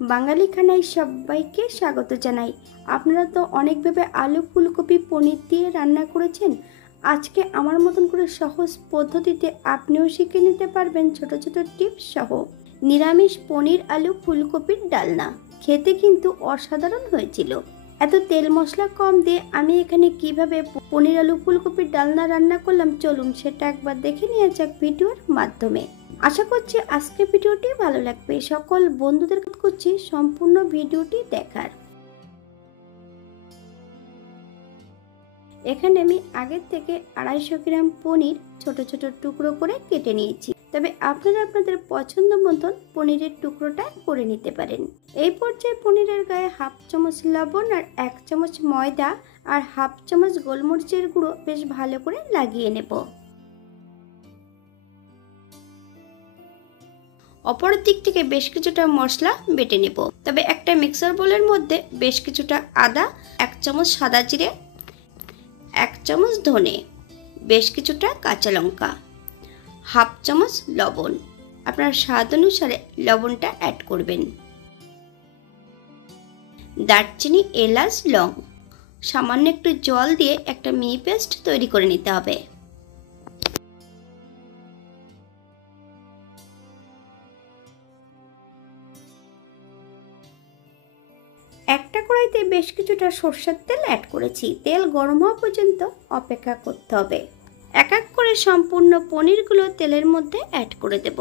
বাঙালি খানায় সবাইকে স্বাগত জানাই। আপনারা তো অনেকভাবে আলু ফুলকপি পনির দিয়ে রান্না করেছেন। আজকে আমার মতন করে সহজ পদ্ধতিতে আপনিও শিখে নিতে পারবেন ছোট ছোট টিপস সহ নিরামিষ পনির আলু ফুলকপির ডালনা। খেতে কিন্তু অসাধারণ হয়েছিল। এত তেল মশলা কম দিয়ে আমি এখানে কিভাবে পনির আলু ফুলকপির ডালনা রান্না করলাম, চলুন সেটা একবার দেখে নিয়ে যাক ভিডিওর মাধ্যমে। আশা করছি আজকের ভিডিওটি ভালো লাগবে। সকল বন্ধুদের করছি সম্পূর্ণ ভিডিওটি দেখার। এখানে আমি আগের থেকে 250 গ্রাম পনির ছোট ছোট টুকরো করে কেটে নিয়েছি। তবে আপনারা আপনাদের পছন্দ মতন পনিরের টুকরোটা করে নিতে পারেন। এই পর্যায়ে পনিরের গায়ে হাফ চামচ লবণ আর 1 চামচ ময়দা আর হাফ চামচ গোলমরিচের গুঁড়ো বেশ ভালো করে লাগিয়ে নেব। অপর দিক থেকে বেশ কিছুটা মশলা বেটে নেব। তবে একটা মিক্সার বোলের মধ্যে বেশ কিছুটা আদা, 1 চামচ সাদা জিরে, 1 চামচ ধনে, বেশ কিছুটা কাঁচা লঙ্কা, হাফ চামচ লবণ, আপনার স্বাদ অনুসারে লবণটা অ্যাড করবেন। দারচিনি, এলাচ, লং, সামান্য একটু জল দিয়ে একটা মিহি পেস্ট তৈরি করে নিতে হবে। একটা কড়াইতে বেশ কিছুটা সরষের তেল অ্যাড করেছি। তেল গরম হওয়া পর্যন্ত অপেক্ষা করতে হবে। এক এক করে সম্পূর্ণ পনিরগুলো তেলের মধ্যে অ্যাড করে দেব।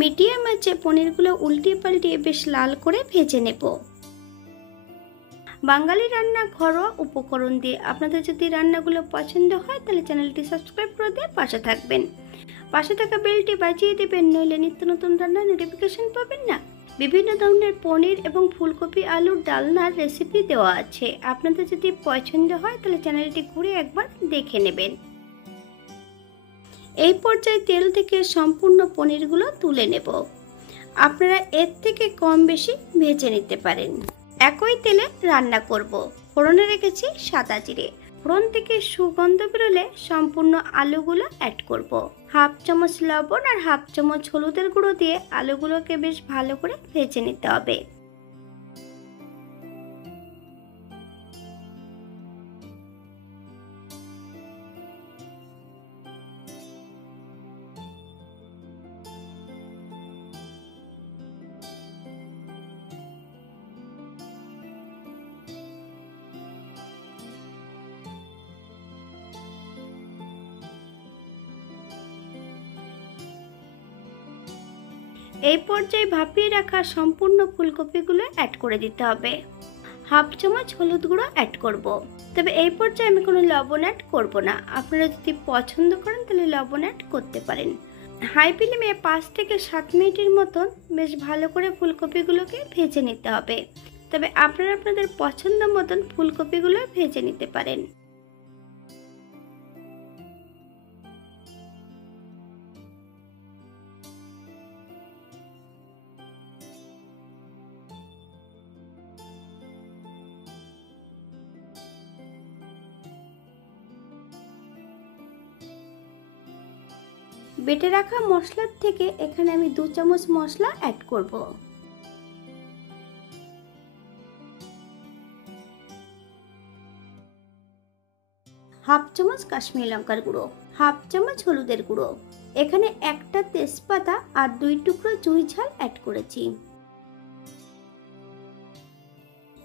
মিডিয়াম আঁচে পনিরগুলো উল্টিয়ে পাল্টিয়ে বেশ লাল করে ভেজে নেব। বাঙালি রান্না ঘরোয়া উপকরণ দিয়ে আপনাদের যদি রান্নাগুলো পছন্দ হয় তাহলে চ্যানেলটি সাবস্ক্রাইব করে দিয়ে পাশে থাকবেন। পাশে থাকা বেলটি বাজিয়ে দেবেন, নইলে নিত্য নতুন রান্নার নোটিফিকেশন পাবেন না। বিভিন্ন ধরনের পনির এবং ফুলকপি আলুর ডালনার রেসিপি দেওয়া আছে। আপনাদের যদি পছন্দ হয় তাহলে চ্যানেলটি ঘুরে একবার দেখে নেবেন। এই পর্যায়ে তেল থেকে সম্পূর্ণ পনিরগুলো তুলে নেব। আপনারা এর থেকে কম বেশি ভেজে নিতে পারেন। একই তেলে রান্না করব। ফোড়নে রেখেছি সাদা জিরে। ফোড়ন থেকে সুগন্ধ বেরোলে সম্পূর্ণ আলুগুলো অ্যাড করব। হাফ চামচ লবণ আর হাফ চামচ হলুদের গুঁড়ো দিয়ে আলুগুলোকে বেশ ভালো করে ভেজে নিতে হবে। এই পর্যায়ে ভাপিয়ে রাখা সম্পূর্ণ ফুলকপিগুলো অ্যাড করে দিতে হবে। হাফ চামচ হলুদ গুঁড়ো অ্যাড করব। তবে এই পর্যায়ে আমি কোনো লবণ অ্যাড করব না। আপনারা যদি পছন্দ করেন তাহলে লবণ অ্যাড করতে পারেন। হাই ফ্লেমে 5 থেকে 7 মিনিটের মতন বেশ ভালো করে ফুলকপিগুলোকে ভেজে নিতে হবে। তবে আপনারা আপনাদের পছন্দ মতন ফুলকপিগুলো ভেজে নিতে পারেন। বেটে রাখা মশলার থেকে এখানে আমি 2 চামচ মশলা অ্যাড করব। হাফ চামচ কাশ্মীরি লঙ্কার গুঁড়ো, হাফ চামচ হলুদের গুঁড়ো, এখানে একটা তেজপাতা আর 2 টুকরো চুই ঝাল অ্যাড করেছি।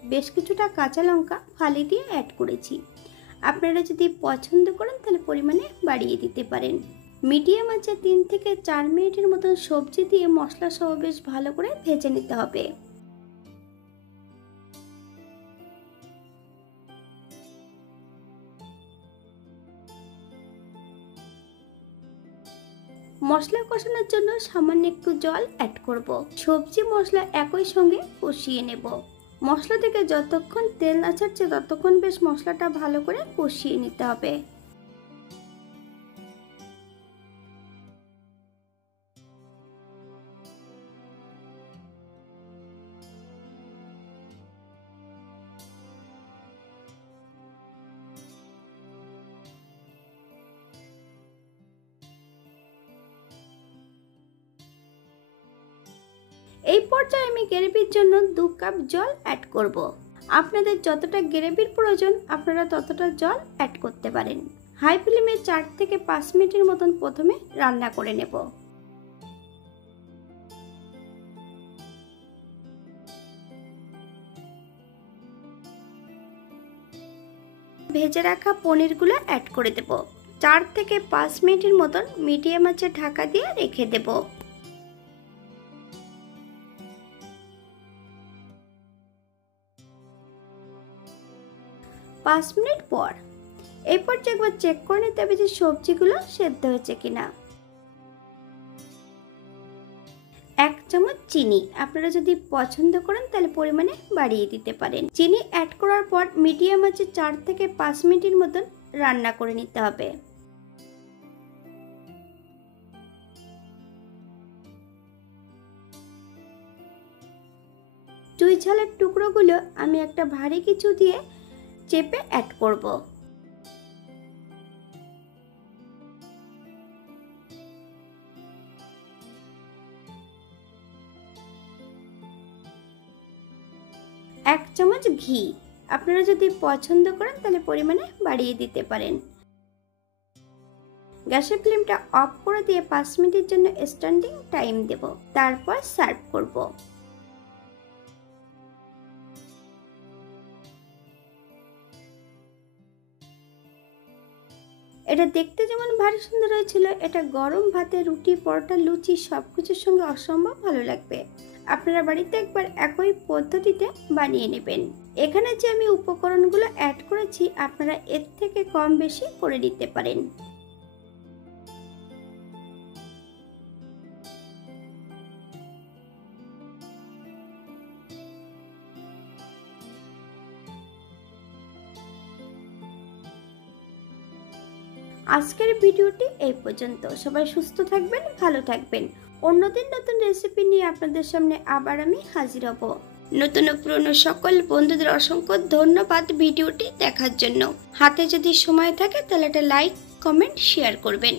বেশ কিছুটা কাঁচা লঙ্কা ফালি দিয়ে অ্যাড করেছি। আপনারা যদি পছন্দ করেন তাহলে পরিমাণে বাড়িয়ে দিতে পারেন। মিডিয়াম আঁচে 3 থেকে 4 মিনিটের মতন সবজি দিয়ে মশলা সহ বেশ ভালো করে ভেজে নিতে হবে। মশলা কষানোর জন্য সামান্য একটু জল অ্যাড করব। সবজি মশলা একই সঙ্গে কষিয়ে নেব। মশলা থেকে যতক্ষণ তেল না ছাড়ছে ততক্ষণ বেশ মশলাটা ভালো করে কষিয়ে নিতে হবে। এই পর্যায়ে আমি গ্রেভির জন্য 2 কাপ জল অ্যাড করব। আপনাদের যতটা গ্রেভির প্রয়োজন আপনারা ততটা জল অ্যাড করতে পারেন। হাই ফ্লেমে 4 থেকে 5 মিনিটের মতন প্রথমে রান্না করে নেব। ভেজে রাখা পনিরগুলো অ্যাড করে দেব। 4 থেকে 5 মিনিটের মতন মিডিয়াম আঁচে ঢাকা দিয়ে রেখে দেব। পাঁচ মিনিট পর এই পর্যায়ে একবার চেক করে নিতে হবে যে সবজিগুলো সেদ্ধ হয়েছে কিনা। 1 চামচ চিনি, আপনারা যদি পছন্দ করেন তাহলে পরিমাণে বাড়িয়ে দিতে পারেন। চিনি অ্যাড করার পর মিডিয়াম আঁচে 4 থেকে 5 মিনিটের মতন রান্না করে নিতে হবে। চুই ঝালের টুকরোগুলো আমি একটা ভারী কিছু দিয়ে চেপে অ্যাড করব। এক চামচ ঘি, আপনারা যদি পছন্দ করেন তাহলে পরিমাণে বাড়িয়ে দিতে পারেন। গ্যাসের ফ্লেমটা অফ করে দিয়ে 5 মিনিটের জন্য স্ট্যান্ডিং টাইম দেব, তারপর সার্ভ করব। এটা দেখতে যেমন ভারী সুন্দর হয়েছিল, এটা গরম ভাতে, রুটি, পরোটা, লুচি সবকিছুর সঙ্গে অসম্ভব ভালো লাগবে। আপনারা বাড়িতে একবার একই পদ্ধতিতে বানিয়ে নেবেন। এখানে যে আমি উপকরণগুলো অ্যাড করেছি আপনারা এর থেকে কম বেশি করে নিতে পারেন। আজকের ভিডিওটি এই পর্যন্ত। সবাই সুস্থ থাকবেন, ভালো থাকবেন। অন্যদিন নতুন রেসিপি নিয়ে আপনাদের সামনে আবার আমি হাজির হব। নতুন ও পুরনো সকল বন্ধুদের অসংখ্য ধন্যবাদ ভিডিওটি দেখার জন্য। হাতে যদি সময় থাকে তাহলে একটা লাইক, কমেন্ট, শেয়ার করবেন।